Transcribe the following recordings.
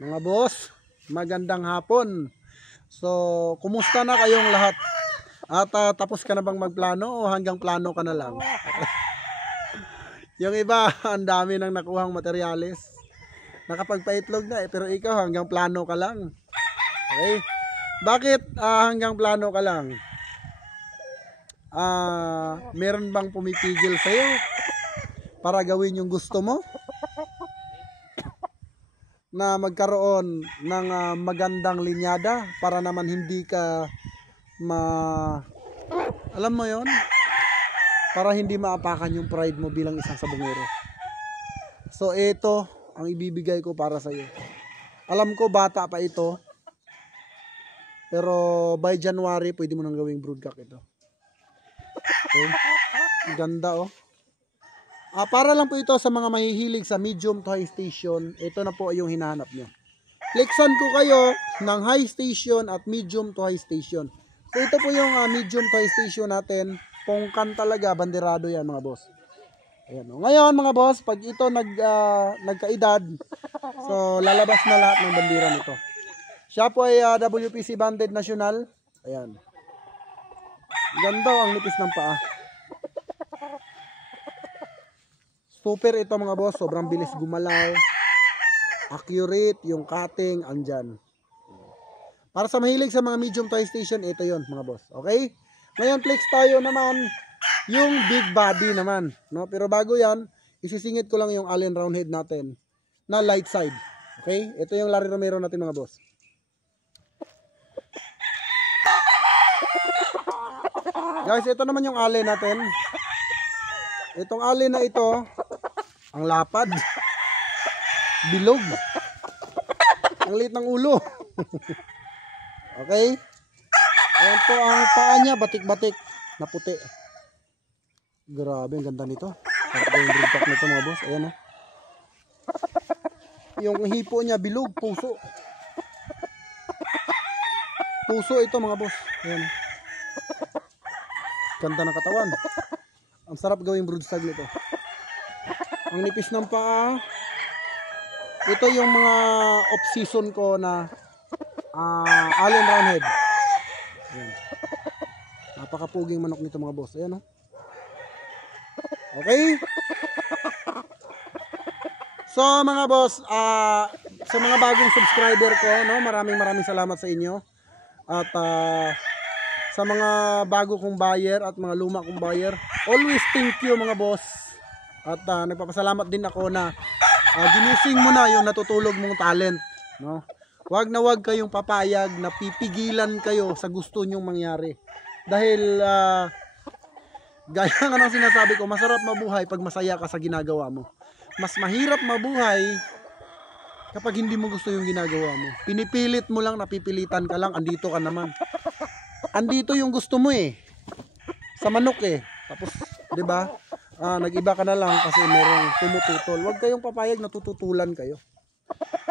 Mga boss, magandang hapon. So, kumusta na kayong lahat? At tapos ka na bang magplano o hanggang plano ka na lang? Yung iba, ang dami nang nakuhang materyales. Nakapagpaitlog na pero ikaw hanggang plano ka lang. Okay? Bakit hanggang plano ka lang? Meron bang pumipigil sa'yo para gawin yung gusto mo? Na magkaroon ng magandang linyada para naman hindi ka alam mo yon, para hindi maapakan yung pride mo bilang isang sabungero. So ito ang ibibigay ko para sa iyo. Alam ko bata pa ito, pero by January pwede mo nang gawing broodcock ito. Okay? Ganda oh. Para lang po ito sa mga mahihilig sa medium to high station. Ito na po yung hinahanap nyo. Flexan ko kayo ng high station at medium to high station. So ito po yung medium to high station natin. Pongkan talaga, banderado yan mga boss. Ayan, oh. Ngayon mga boss, pag ito nagkaedad, so lalabas na lahat ng bandera nito. Siya po ay WPC Banded National. Ayan. Ganda ang nipis ng paa. Super ito mga boss, sobrang bilis gumalaw. Accurate yung cutting, andyan. Para sa mahilig sa mga medium to high station, ito yon mga boss. Okay? Ngayon flex tayo naman yung big body naman, no? Pero bago yan, isisingit ko lang yung Allen round head natin na light side. Okay? Ito yung Larry Romero natin mga boss. Guys, ito naman yung Allen natin. Itong Allen na ito, ang lapad, bilog, ang liit ng ulo. Okay? Ayan po ang paa niya, batik-batik na puti. Grabe, ang ganda nito. Yung broodcock nito mga boss. Ayan o. Yung hipo niya, bilog, puso. Puso ito mga boss. Ayan. Ganda ng katawan. Ang sarap gawing broodstag nito. Ang nipis ng paa. Ito yung mga off-season ko na Allen Roundhead. Ayan. Napakapuging manok nito mga boss. Ayan o. Okay. So mga boss, sa mga bagong subscriber ko, no, maraming salamat sa inyo. At sa mga bago kong buyer at mga luma kong buyer, always thank you mga boss. At nagpapasalamat din ako na ginising mo na yung natutulog mong talent, no? Wag na wag kayong papayag na pipigilan kayo sa gusto nyong mangyari. Dahil gaya nga ng sinasabi ko, masarap mabuhay pag masaya ka sa ginagawa mo. Mas mahirap mabuhay kapag hindi mo gusto yung ginagawa mo. Pinipilit mo lang, napipilitan ka lang, andito ka naman. Andito yung gusto mo eh. Sa manok eh. Tapos, 'di ba? Nag-iba ka na lang kasi merong tumututol. Huwag kayong papayag na tututulan kayo.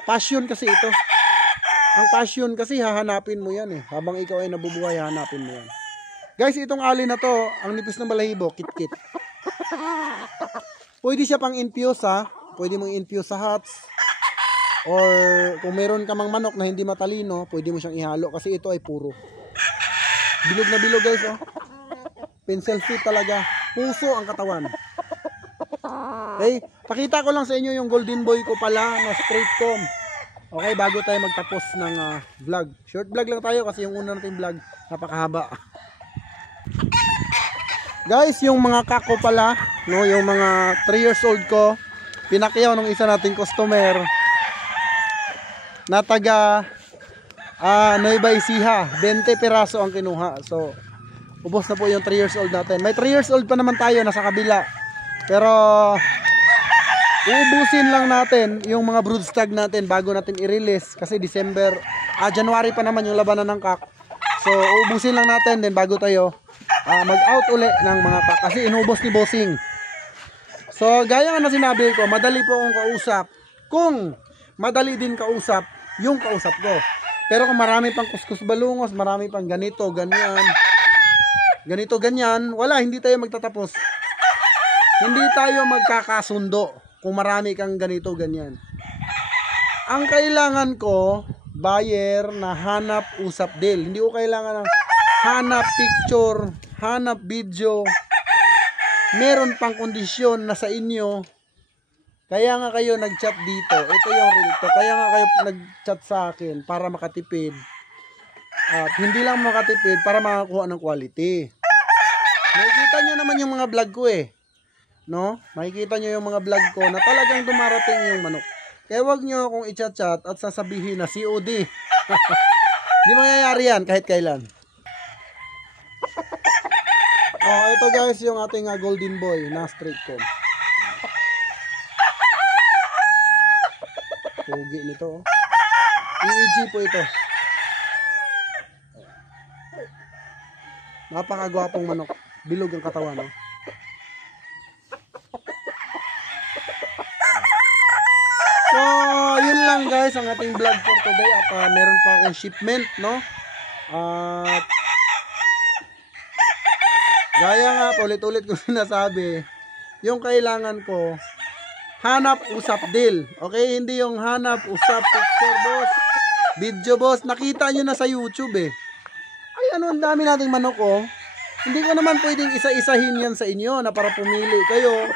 Passion kasi ito. Ang passion kasi hahanapin mo yan eh. Habang ikaw ay nabubuhay, hahanapin mo yan. Guys, itong alin na to, ang nipis ng balahibo, kit-kit. Pwede siya pang infuse ha. Pwede mong infuse sa huts. Or kung meron ka mang manok na hindi matalino, pwede mo siyang ihalo kasi ito ay puro. Bilog na bilog guys oh. Pencil fit talaga. Puso ang katawan. Okay? Pakita ko lang sa inyo yung golden boy ko pala na straight comb. Okay, bago tayo magtapos ng vlog. Short vlog lang tayo kasi yung una nating vlog napakahaba. Guys, yung mga kako pala, no, yung mga 3 years old ko, pinakyaw ng isa nating customer na taga Nueva Ecija. 20 piraso ang kinuha. So, ubos na po yung 3 years old natin. May 3 years old pa naman tayo nasa kabila. Pero uubusin lang natin yung mga broodstag natin bago natin i-release kasi January pa naman yung labanan ng kak. So uubusin lang natin din bago tayo mag-out uli ng mga kak kasi inubos ni bossing. So gaya nga na sinabi ko, madali po akong kausap. Kung madali din kausap yung kausap ko. Pero kung marami pang kuskus balungos, marami pang ganito, ganyan, wala, hindi tayo magtatapos. Hindi tayo magkakasundo kung marami kang ganito, ganyan. Ang kailangan ko, buyer na hanap usap deal. Hindi ko kailangan ng hanap picture, hanap video. Meron pang kondisyon na sa inyo. Kaya nga kayo nag-chat dito. Ito yung real to. Kaya nga kayo nag-chat sa akin para makatipid. At hindi lang makatipid para makakuha ng quality. Nakikita nyo naman yung mga vlog ko eh. No? Makikita nyo yung mga vlog ko na talagang dumarating yung manok. Kaya wag nyo akong i-chat-chat at sasabihin na COD. Hindi mangyayari yan kahit kailan. Oh, ito guys yung ating golden boy na straight comb. Pugi nito. EEG po ito. Napakagwapong manok. Bilog ang katawan. No? So, yun lang guys ang ating vlog for today. At meron pa akong shipment. No? At gaya nga, ulit-ulit ko sinasabi, yung kailangan ko, hanap usap deal. Okay? Hindi yung hanap usap picture boss. Video boss. Nakita nyo na sa YouTube eh. Ay ano, ang dami nating manok oh. Hindi ko naman pwedeng isa-isahin yan sa inyo na para pumili kayo.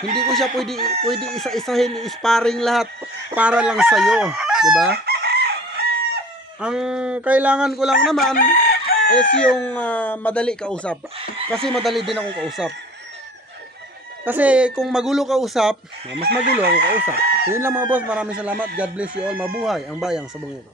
Hindi ko siya pwedeng isa-isahin, i-sparring lahat para lang sa'yo. Diba? Ang kailangan ko lang naman is yung madali kausap. Kasi madali din akong kausap. Kasi kung magulo kausap, mas magulo ako kausap. So yun lang mga boss, maraming salamat. God bless you all. Mabuhay ang bayang sa bungero.